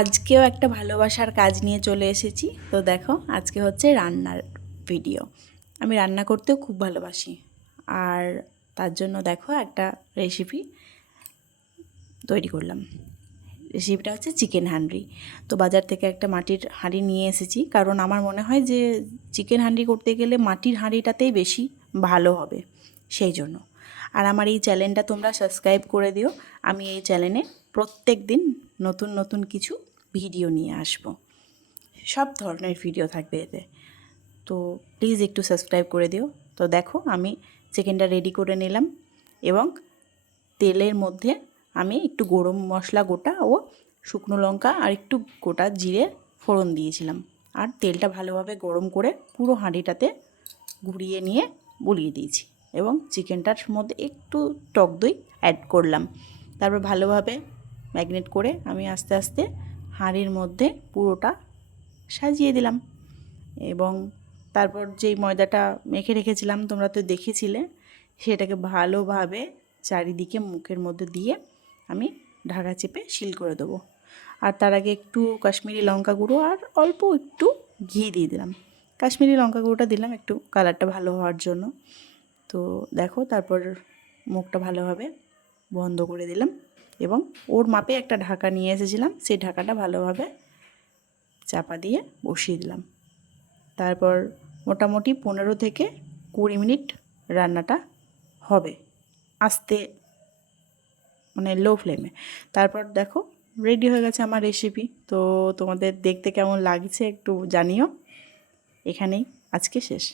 আজকেও একটা ভালোবাসার কাজ নিয়ে চলে এসেছি। তো দেখো, আজকে হচ্ছে রান্নার ভিডিও। আমি রান্না করতেও খুব ভালোবাসি, আর তার জন্য দেখো একটা রেসিপি তৈরি করলাম। রেসিপিটা হচ্ছে চিকেন হান্ডি। তো বাজার থেকে একটা মাটির হাঁড়ি নিয়ে এসেছি, কারণ আমার মনে হয় যে চিকেন হান্ডি করতে গেলে মাটির হাঁড়িটাতেই বেশি ভালো হবে, সেই জন্য। আর আমার এই চ্যানেলটা তোমরা সাবস্ক্রাইব করে দিও। আমি এই চ্যানেলে প্রত্যেক দিন নতুন নতুন কিছু ভিডিও নিয়ে আসবো, সব ধরনের ভিডিও থাকবে এতে। তো প্লিজ একটু সাবস্ক্রাইব করে দিও। তো দেখো, আমি চিকেনটা রেডি করে নিলাম এবং তেলের মধ্যে আমি একটু গরম মশলা গোটা ও শুকনো লঙ্কা আর একটু গোটা জিরে ফোড়ন দিয়েছিলাম। আর তেলটা ভালোভাবে গরম করে পুরো হাঁড়িটাতে ঘুরিয়ে নিয়ে বলিয়ে দিয়েছি, এবং চিকেনটার মধ্যে একটু টক দই অ্যাড করলাম। তারপর ভালোভাবে ম্যাগনেট করে আমি আস্তে আস্তে হাঁড়ির মধ্যে পুরোটা সাজিয়ে দিলাম। এবং তারপর যেই ময়দাটা মেখে রেখেছিলাম, তোমরা তো দেখেছিলে, সেটাকে ভালোভাবে চারিদিকে মুখের মধ্যে দিয়ে আমি ঢাকা চেপে সিল করে দেবো। আর তার আগে একটু কাশ্মীরি লঙ্কা গুঁড়ো আর অল্প একটু ঘি দিয়ে দিলাম। কাশ্মীরি লঙ্কা গুঁড়োটা দিলাম একটু কালারটা ভালো হওয়ার জন্য। তো দেখো, তারপর মুখটা ভালোভাবে বন্ধ করে দিলাম এবং ওর মাপে একটা ঢাকা নিয়ে এসেছিলাম, সেই ঢাকাটা ভালোভাবে চাপা দিয়ে বসিয়ে দিলাম। তারপর মোটামুটি 15 থেকে 20 মিনিট রান্নাটা হবে আস্তে, মানে লো ফ্লেমে। তারপর দেখো, রেডি হয়ে গেছে আমার রেসিপি। তো তোমাদের দেখতে কেমন লাগছে একটু জানিও। এখানেই আজকে শেষ।